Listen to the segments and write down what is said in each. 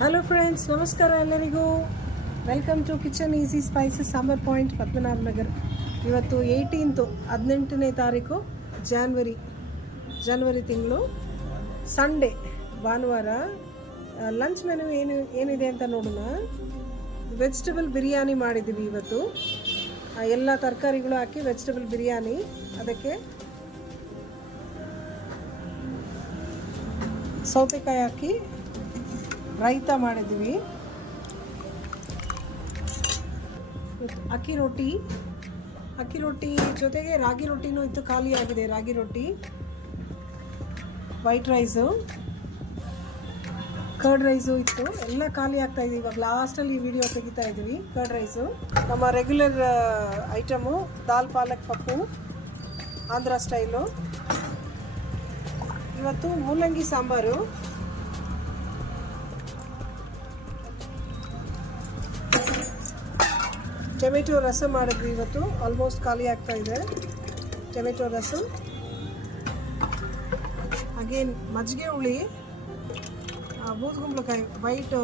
Hello friends, ನಮಸ್ಕಾರ ಎಲ್ಲರಿಗೂ. Welcome to Kitchen Easy Spices Sambar Point, Padmanabha Nagar. ಇವತ್ತು 18ನೇ ತಾರೀಕು ಜಾನ್ವರಿ ತಿಂಗಳು, ಸಂಡೇ, ಭಾನುವಾರ. ಲಂಚ್ ಮೆನು ಏನಿದೆ ಅಂತ ನೋಡೋಣ. ವೆಜಿಟೇಬಲ್ ಬಿರಿಯಾನಿ ಮಾಡಿದ್ದೀವಿ ಇವತ್ತು. ಎಲ್ಲ ತರಕಾರಿಗಳು ಹಾಕಿ ವೆಜಿಟೇಬಲ್ ಬಿರಿಯಾನಿ. ಅದಕ್ಕೆ ಸೌತೆಕಾಯಿ ಹಾಕಿ ರೈತ ಮಾಡಿದ್ವಿ. ಅಕ್ಕಿ ರೊಟ್ಟಿ ಜೊತೆಗೆ ರಾಗಿ ರೊಟ್ಟಿನೂ ಇತ್ತು, ಖಾಲಿ ಆಗಿದೆ ರಾಗಿ ರೊಟ್ಟಿ. ವೈಟ್ ರೈಸು, ಕರ್ಡ್ ರೈಸು ಇತ್ತು, ಎಲ್ಲ ಖಾಲಿ ಆಗ್ತಾ ಇದೆ. ಇವಾಗ ಲಾಸ್ಟಲ್ಲಿ ವಿಡಿಯೋ ತೆಗಿತಾ ಇದ್ದೀವಿ. ಕರ್ಡ್ ರೈಸು ನಮ್ಮ ರೆಗ್ಯುಲರ್ ಐಟಮು. ದಾಲ್ ಪಾಲಕ್ ಪಪ್ಪು, ಆಂಧ್ರ ಸ್ಟೈಲು. ಇವತ್ತು ಮೂಲಂಗಿ ಸಾಂಬಾರು, ಟೊಮೆಟೊ ರಸಂ ಮಾಡಿದ್ವಿ ಇವತ್ತು. ಆಲ್ಮೋಸ್ಟ್ ಖಾಲಿ ಆಗ್ತಾ ಇದೆ ಟೊಮೆಟೊ ರಸಂ. ಅಗೇನ್ ಮಜ್ಜಿಗೆ ಹುಳಿ, ಬೂದ್ ಕುಂಬಳಕಾಯಿ, ವೈಟ್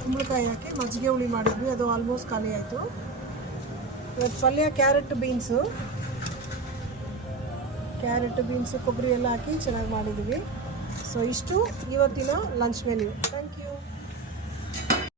ಕುಂಬಳಕಾಯಿ ಹಾಕಿ ಮಜ್ಜಿಗೆ ಹುಳಿ ಮಾಡಿದ್ವಿ. ಅದು ಆಲ್ಮೋಸ್ಟ್ ಖಾಲಿ ಆಯಿತು. ಇವತ್ತು ಪಲ್ಯ ಕ್ಯಾರೆಟ್ ಬೀನ್ಸು, ಕೊಬ್ಬರಿ ಎಲ್ಲ ಹಾಕಿ ಚೆನ್ನಾಗಿ ಮಾಡಿದ್ವಿ. ಸೊ ಇಷ್ಟು ಇವತ್ತಿನ ಲಂಚ್ ಮೆನ್ಯೂ. Thank you.